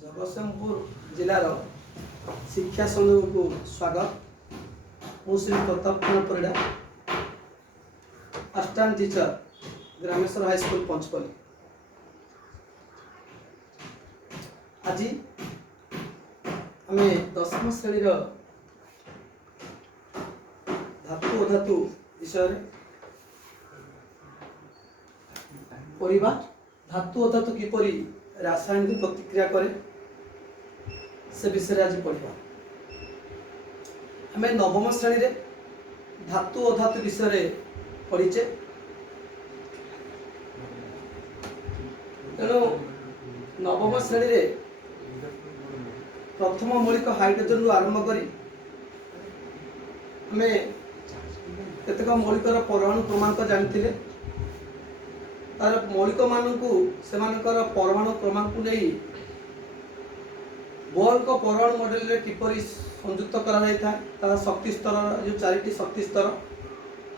जगतसिंहपुर जिलार शिक्षा संयोग को स्वागत। मु Shri Pratap Kumar Parida, assistant teacher, Grameswar high school Panchpalli. आज आम 10वीं श्रेणी धातु अधातु विषय पढ़ा। धातु अधातु किपरि रासायनिक प्रतिक्रिया करे से विषय आज पढ़ा। आम 9वीं श्रेणी धातु अधातु विषय पढ़ीचे। तेणु 9वीं श्रेणी प्रथम मौलिक हाइड्रोजन रु आरंभ करी आम केतक मौलिकर परमाणु क्रमांक जानी तार मौलिक मानू से परमाणु क्रमांक नहीं बोहर को परमाणु मॉडल रे किपरि संयुक्त करा शक्ति स्तर जो 4टी शक्ति स्तर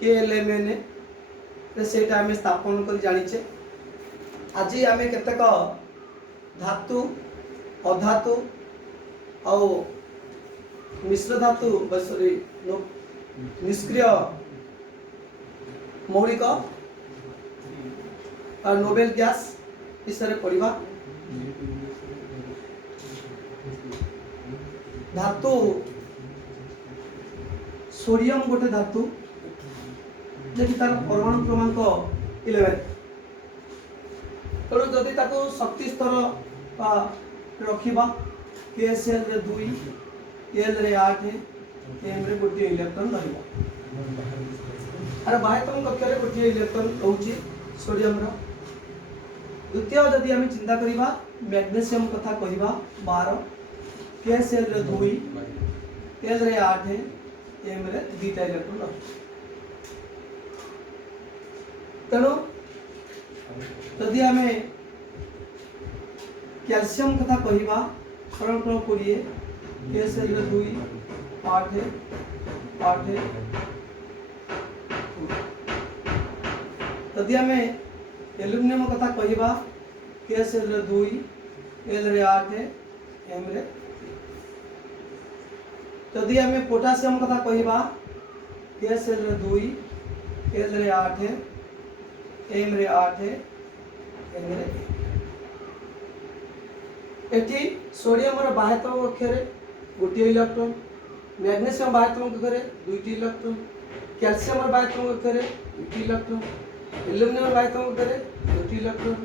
KLMN से आम स्थापन कर जानीचे। आज आम केतक धातु अधातु और मिश्र धातु सॉरी निष्क्रिय मौलिक और नोबेल गैस विषय पढ़ा। धातु सोडियम गोटे धातु जी तार परमाणु क्रमांक 11। तेणु जदि ताको शक्ति स्तर रखा KCl रे 2, L रे 8, M रे गोटे इलेक्ट्रॉन रहा। अरे बाह्यतम कक्ष रे गोटे इलेक्ट्रॉन रोचे सोडियम रो। द्वितीय जदि आम चिंता करिबा मैग्नीशियम कथा कहिबा 12, KCl रे 2, L रे 8, M रे 2टा इलेक्ट्रॉन रहा। तेणु जदि आम कैल्शियम कथा कहिबा परमाणु 20, KCl रे 2, 8, 8। जदि आम एल्युमिनियम कथा कहिबा KCl रे 2, L रे 8, M रे। जदि आम पोटासियम कथा कहिबा KCl रे 2, L रे 8, M रे 8, M रे। एटी सोडियम रो बाह्यतम कक्ष रे गोटे इलेक्ट्रॉन, मैग्नीशियम बाह्यतम कक्ष रे 2टी इलेक्ट्रॉन, कैल्शियम रो बाह्यतम कक्ष रे 2टी इलेक्ट्रॉन, एल्युमिनियम बाह्यतम कक्ष रे 2टी इलेक्ट्रॉन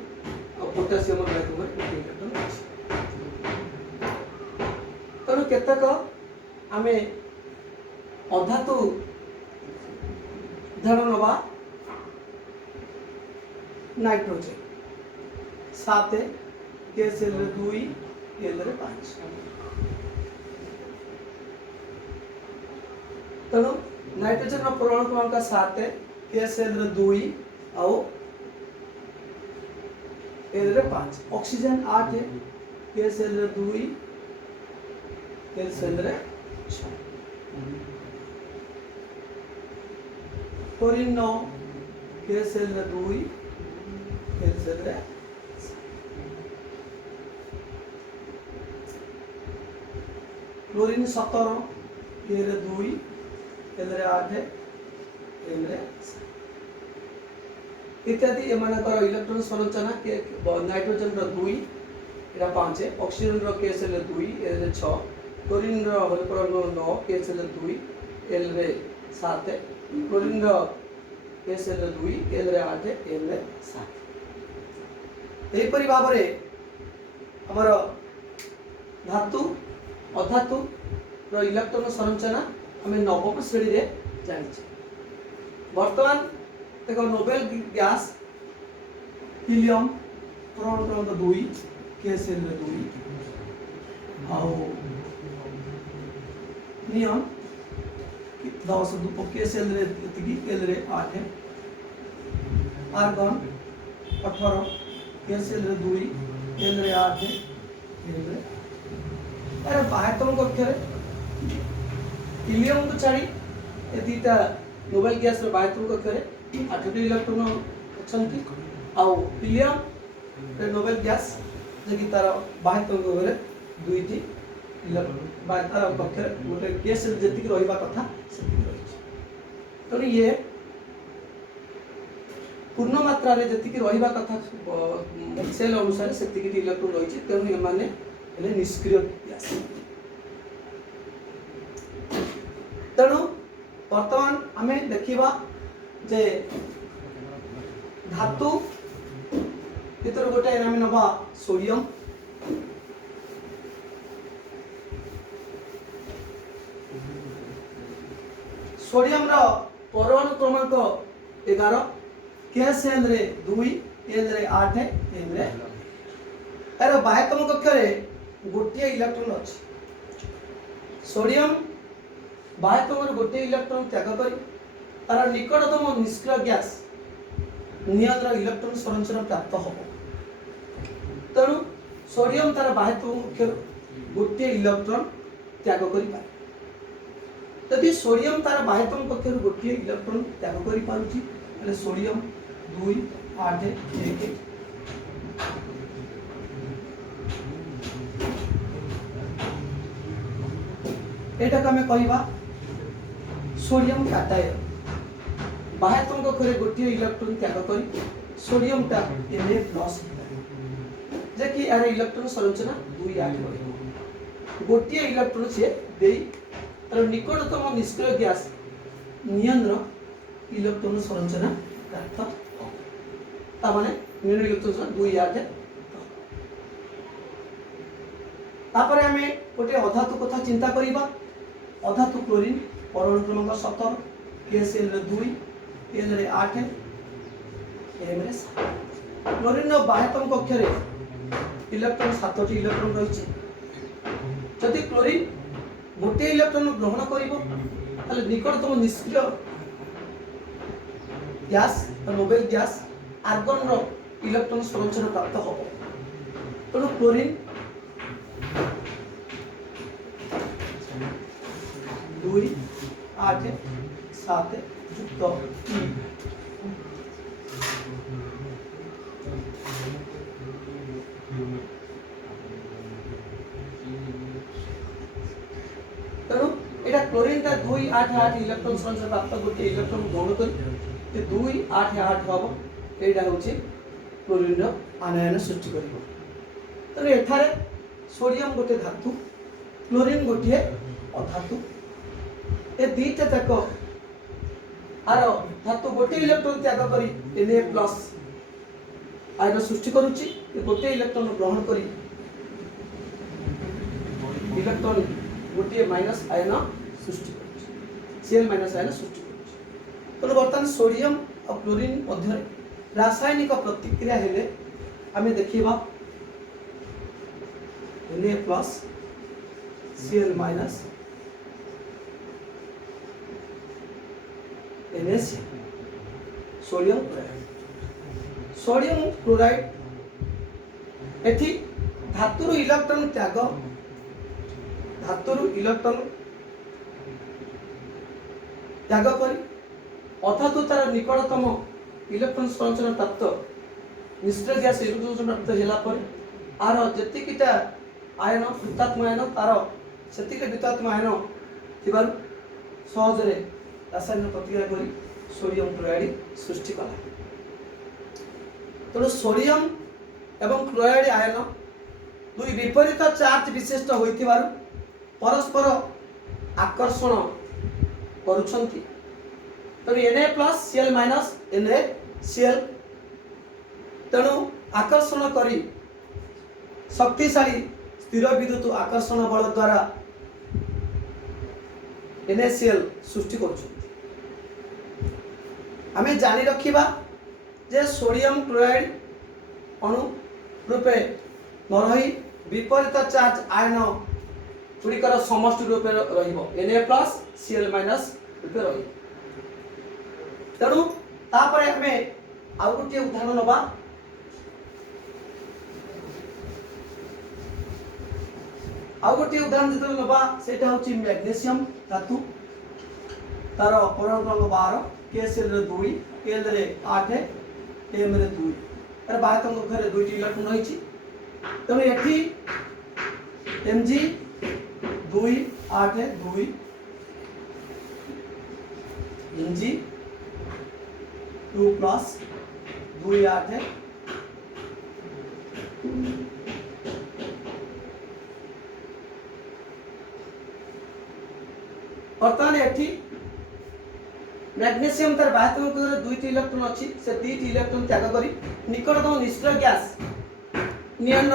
और पोटासियम बाह्यतम रे 2टी इलेक्ट्रॉन अछि। तेणु केतक आमे अधातु उदाहरण नवा नाइट्रोजन 7, KCl रे 2, L रे 5। तेणु नाइट्रोजन परमाणु क्रमांक 7, KCl रे 2 और L रे 5। ऑक्सीजन 8, KCl रे 2, L रे 6। क्लोरीन 9, KCl रे 2, L रे। क्लोरीन 17, K रे 2, L रे 8, M रे। इत्यादि एमानकर इलेक्ट्रॉन संरचना के नाइट्रोजन रो 2 एटा 5, ऑक्सीजन रो KCl रे 2, L रे 6, क्लोरीन रो परमाणु 9, KCl रे 2, L रे 7, क्लोरीन रो KCl रे 2, L रे 8, M रे 7। एही परि भाव रे हमर धातु अधातु रो इलेक्ट्रॉन संरचना आम 9वीं श्रेणी रे जानिछे। वर्तमान देखो नोबेल गैस हीलियम परमाणु क्रमांक 2, KCl रे 2 और नियॉन 10, KCl रे 3, L रे 8, आर्गन 18, KCl रे 2, L रे 8, M रे। अरे बाह्यतम कक्ष रे हीलियम को छाड़ी ए दीटा नोबेल गैस रे बाह्यतम कक्ष रे 8टी इलेक्ट्रॉन अछंती। आउ हीलियम रे नोबेल गैस जे कि तार बाह्य अंगरे दुईटी तार कक्षे गोटे केस जेतिक रहिबा कथा सेतिक रहिछि तेणु ये पूर्ण मात्रा रे जेतिक रहिबा कथा सेल अनुसार सेतिक इलेक्ट्रॉन रहिछि तेणु ए माने हेले निष्क्रिय गैस तेणु वर्तमान आमे देखिबा जे धातु भीतर गोटे आमे नबा सोडियम सोडियम रो परमाणु क्रमांक 11 KCl रे 2 L रे 8 M रे एरो बाह्यतम कक्ष रे गोटे इलेक्ट्रॉन अछि सोडियम बाह्यतम रे गोटे इलेक्ट्रॉन त्याग करी तार निकटतम निष्क्रिय गैस नियन रो इलेक्ट्रॉन संरचना प्राप्त होबो तेणु सोडियम तार बाह्यतम कक्ष गोटे इलेक्ट्रॉन त्याग करी पारे यदि सोडियम तार बाह्यतम कक्ष गोटे इलेक्ट्रॉन त्याग करी पारुची એટલે સોડિયમ 2 8 1 एटा का में कहबा सोडियम काटायन बाह्यतम कक्षरे गोटे इलेक्ट्रॉन त्याग करी सोडियम टा Na+ जे कि यार इलेक्ट्रॉन संरचना 2 8 रही गोटे इलेक्ट्रॉन से देई तर निकटतम निष्क्रिय गैस नियन रो इलेक्ट्रॉन संरचना प्राप्त ता माने नियन इलेक्ट्रॉन 2 8 तापर हमें गोटे अधातु कथा चिंता करिबा अधातु क्लोरीन परमाणु क्रमांक 17 KCl रे 2 L रे 8 M रे 7 क्लोरीन रो बाह्यतम कक्ष रे इलेक्ट्रॉन 7 टी इलेक्ट्रॉन रहिछि जदि क्लोरीन गोटे इलेक्ट्रॉन ग्रहण करिवो ताले निकटतम निष्क्रिय गैस नोबेल गैस आर्गन रो इलेक्ट्रॉन संरचना प्राप्त होबो तेणु क्लोरीन 2 8 7 युक्त E तेणु एटा क्लोरीन टा 2 8 8 इलेक्ट्रॉन संरचना प्राप्त गोटे इलेक्ट्रॉन ग्रहण करी 2 8 8 हबो एटा होची क्लोरीन रो आनयन सृष्टि करिवो तेणु एठारे सोडियम गोटे धातु क्लोरीन गोटे अधातु ए दीटा तक आर धातु गोटे इलेक्ट्रॉन त्याग करी Na+ आयन सृष्टि करूची गोटे इलेक्ट्रॉन ग्रहण करी इलेक्ट्रॉन गोटे माइनस आयन सृष्टि करूची Cl- आयन सृष्टि तो बर्तमान सोडियम और क्लोरीन मध्य रासायनिक प्रतिक्रिया हेले आमे देखिबा Na+ Cl- NaCl sodium chloride एथि धातुर इलेक्ट्रॉन त्याग करी अर्थात तार निकटतम इलेक्ट्रॉन संरचना प्राप्त निष्क्रिय गैस इलेक्ट्रॉन प्राप्त होला पर आर जतिकिटा आयन वृत्तात्मक आयन तार सेतिके वृत्तात्मक आयन थिबारु सहज रे रासायनिक प्रतिक्रिया करी सोडियम क्लोराइड सृष्टि कला तो सोडियम एवं क्लोराइड आयन दुई विपरीत चार्ज विशिष्ट होइथिबारु परस्पर आकर्षण करूछंती तो Na+Cl- NaCl तेणु आकर्षण करी शक्तिशाली स्थिर विद्युत आकर्षण बल द्वारा NaCl सृष्टि करूछंती आमे जानि रखिबा जे सोडियम क्लोराइड अणु रूपे न रही विपरीत चार्ज आयन गुड़िकर समष्टि रूपे रहिबो Na+Cl- रूपे रही तेणु तापरे हमें आउ गोटे उदाहरण नबा आउ गोटे उदाहरण जते नबा सेटा होची मैग्नीशियम धातु तार परमाणु क्रमांक 12 KCl रे 2 L रे 8 M रे 2 एरा बाह्यतम कक्षरे 2 टी इलेक्ट्रॉन रहिछि तेणु एठी Mg 2 8 2 Mg 2 प्लस 2 8 बर्तमान एठी मैग्नीशियम तार बाह्य कक्षर दुईटी इलेक्ट्रॉन अच्छी से दुईटी इलेक्ट्रॉन त्याग करी निकटतम निष्क्रिय गैस नियन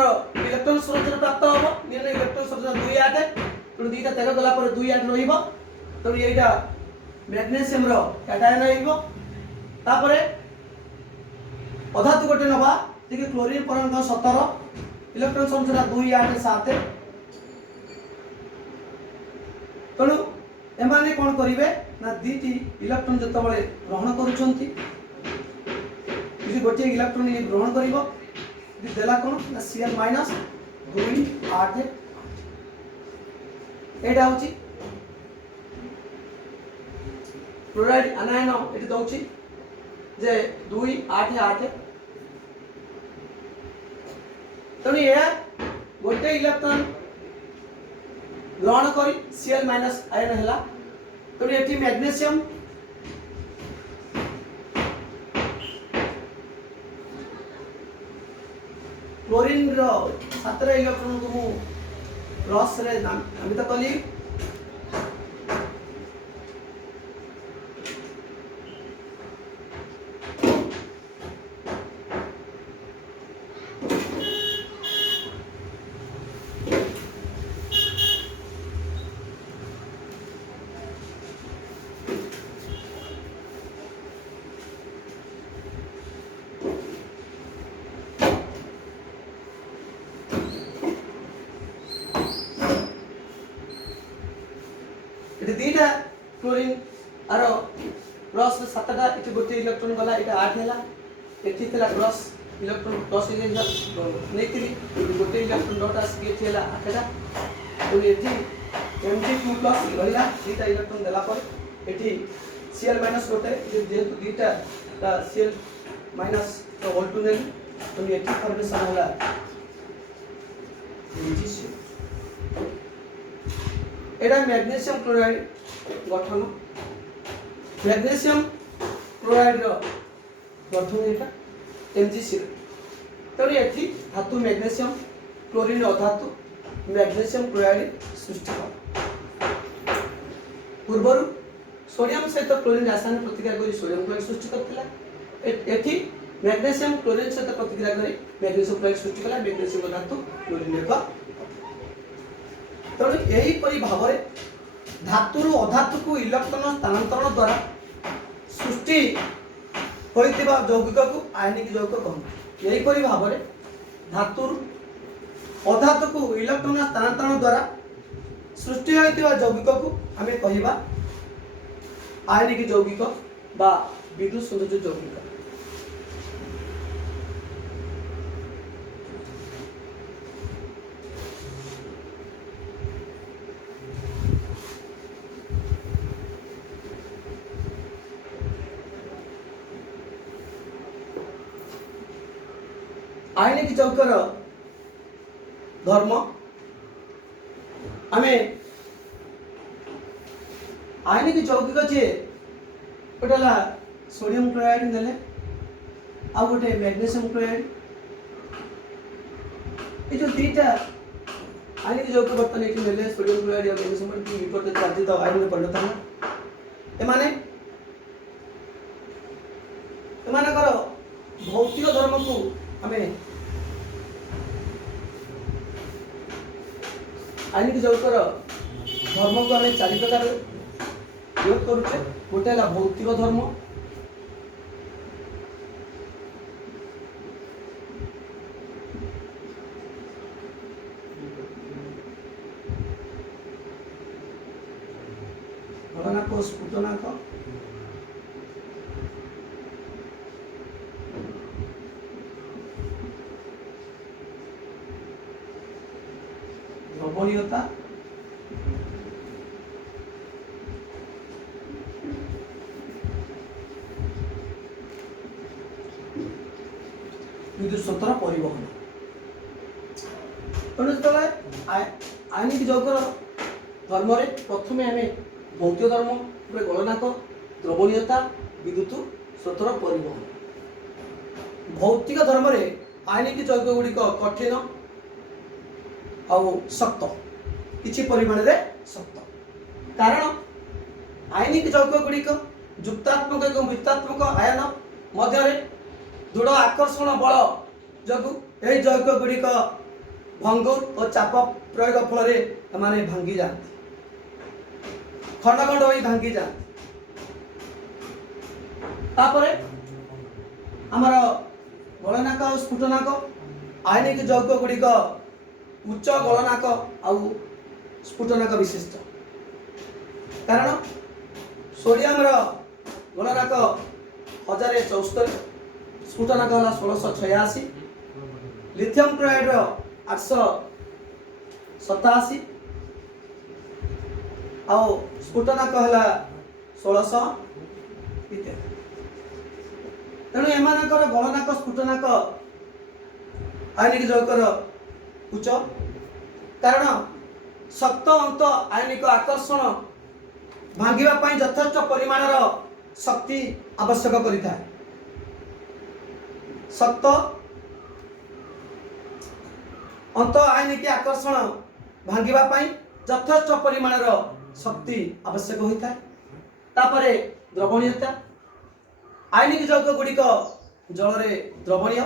इलेक्ट्रॉन संरचना प्राप्त होबो नियन इलेक्ट्रॉन संरचना 2 8 तो दुईटा त्याग गला पर 2 8 रहिबो तो एटा मैग्नीशियम रो कैटायन रहिबो तापरे अधातु गोटे नबा ठीक क्लोरीन परमाणु 17 इलेक्ट्रॉन संरचना 2 8 7 तणु एमाने कोन करिवे ना दीटी इलेक्ट्रॉन जत बळे ग्रहण करूछंती इसी गोटे इलेक्ट्रॉन ये ग्रहण करिवो दि देला कोन ना Cl माइनस 2 8 एटा होची क्लोराइड आनायन एटी दउची जे 2 8 8 तने ये गोटे इलेक्ट्रॉन ग्रहण करी Cl माइनस आयन हैला तो एठी मैग्नीशियम क्लोरीन रो 17 इलेक्ट्रॉन को मु क्रॉस रे नामित कली एटी दीटा क्लोरीन आरो क्रॉस 7टा एटी गोटे इलेक्ट्रॉन गला एटा 8 हैला एटी थला क्रॉस इलेक्ट्रॉन क्रॉस हे नेतिली गोटे इलेक्ट्रॉन डॉट आसी एटी हैला 8टा तो एटी Mg2 प्लस रहिला दीटा इलेक्ट्रॉन देला पर एटी Cl माइनस गोटे जेहेतु दीटा ता Cl माइनस तो होल टू नेली तो एटी फॉर्मेशन होला Mgc एटा मैग्नीशियम क्लोराइड गठन मैग्नीशियम क्लोराइड रो गठन एटा MgC तरी एठी धातु मैग्नीशियम क्लोरीन अधातु मैग्नीशियम क्लोराइड सृष्टि हो पूर्वरु सोडियम सहित क्लोरीन रासायनिक प्रतिक्रिया करी सोडियम क्लोराइड सृष्टि करथिला एठी मैग्नीशियम क्लोरीन सहित प्रतिक्रिया करी मैग्नीशियम क्लोराइड सृष्टि कला मैग्नीशियम धातु क्लोरीन एक तेणु यही परी भाव धातु अधातु को इलेक्ट्रॉन स्थानांतरण द्वारा सृष्टि होइतिबा यौगिक को आयनिक यौगिक कहते यही परी भाव धातु अधातु को इलेक्ट्रॉन स्थानांतरण द्वारा सृष्टि होइतिबा यौगिक को आमे कहिबा आयनिक यौगिक बा विद्युत संयोजक यौगिक आयनिक यौगिकर धर्म आमे आयनिक यौगिक जे गोटेला सोडियम क्लोराइड नेले आ गोटे मैग्नीशियम क्लोराइड ए जो दीटा आयनिक यौगिक बर्तन एठी नेले सोडियम क्लोराइड और मैग्नीशियम क्लोराइड विपरीत चार्जित आयन में परिणत होला एमानकर भौतिक धर्म को हमें आयनिक यौगिकर धर्म को हमें 4 प्रकार प्रयोग करुचे गोटे है भौतिक धर्म गलनाक स्फुटनाक द्रवणीयता विद्युत क्षेत्र परिवहन आयनिक यौगर धर्म रे प्रथम आम भौतिक धर्म गलनाक द्रवणीयता विद्युत स्रोतर परिवहन। भौतिक धर्म रे आयनिक यौग गुड़िक कठिन आउ शक्त किछि परिमाण रे शक्त कारण आयनिक यौग गुड़िक युक्तात्मक एवं वृत्तात्मक आयन मध्य दृढ़ आकर्षण बल जगु यह यौग गुड़िक भंगुर और चाप प्रयोग फल माने भांगी जाती खंड खंड हो भांगी जाती। तापरे आमर गलनाक और स्फुटनाक आयनिक यौग गुड़िक उच्च गलनाक आउ स्फुटनाक विशिष्ट कारण सोडियम गलनाक 1074 स्फुटनाक है 1686 लिथियम क्लोराइड 887 आउ स्फुटनाक है 1600 इत्यादि। तेणु एमानकर गलनाक स्फुटनाक आयनिक यौगर उच्च कारण शक्त अंत आयनिक आकर्षण भांगिबा पई यथेष्ट परिमाणर शक्ति आवश्यक करिता शक्त अंत आयनिक आकर्षण भांगिबा पई यथेष्ट परिमाणर शक्ति आवश्यक होता है। तापरे द्रवणीयता आयनिक यौग गुड़िक जल रे द्रवणीय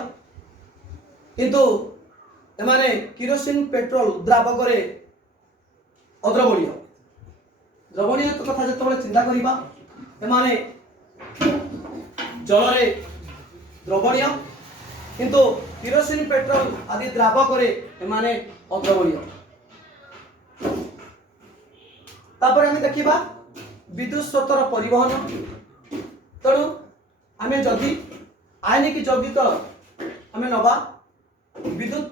किंतु एमाने किरोसिन पेट्रोल द्रावक रे अद्रवणीय। द्रवणीय कथा जतबेले चिंता करिबा एमाने जल रे द्रवणीय किंतु किरोसिन पेट्रोल आदि द्रावक रे एमाने अद्रवणीय। तापर आमे देखिबा विद्युत स्रोतर परिवहन। तेणु आमे जदि आयनिक यौगिक आमे नबा विद्युत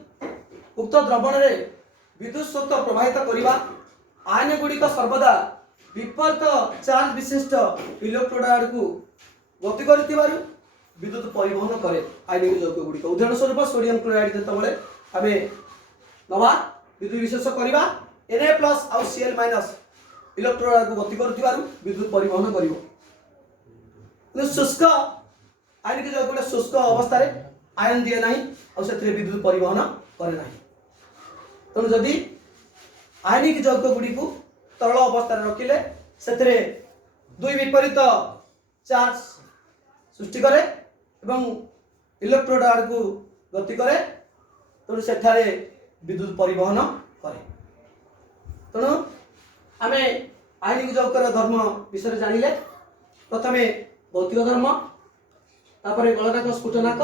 उक्त द्रवण रे विद्युत स्रोत प्रवाहित करिबा आयन गुड़िक सर्वदा विपरीत चार्ज विशिष्ट इलेक्ट्रोड आड़ को गति करथिबारु विद्युत परिवहन करे आयनिक यौग गुड़िक। उदाहरण स्वरूप सोडियम क्लोराइड जतबेले आमे नबा विद्युत विशेष करिबा Na+ आउ Cl- इलेक्ट्रोड आड़ को गति करथिबारु विद्युत परिवहन करिवो। कि शुष्क आयनिक यौग शुष्क अवस्था रे आयन दिए नाही और से विद्युत परिवहन करे नाही। तेणु जदि आयनिक यौग गुड़ी को तरल अवस्था रखिले से दुई विपरीत चार्ज सृष्टि करे एवं इलेक्ट्रोड आड़ को गति करे तेणु सेठारे विद्युत परिवहन करे। तेणु आमे आयनिक यौगर धर्म विषय जानिले प्रथमे भौतिक धर्म तापरे गलनाक स्फुटनाक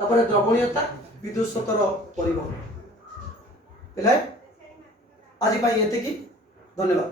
तापरे द्रवणीयता विद्युत स्रोतर परिवहन। आज एतिकी धन्यवाद।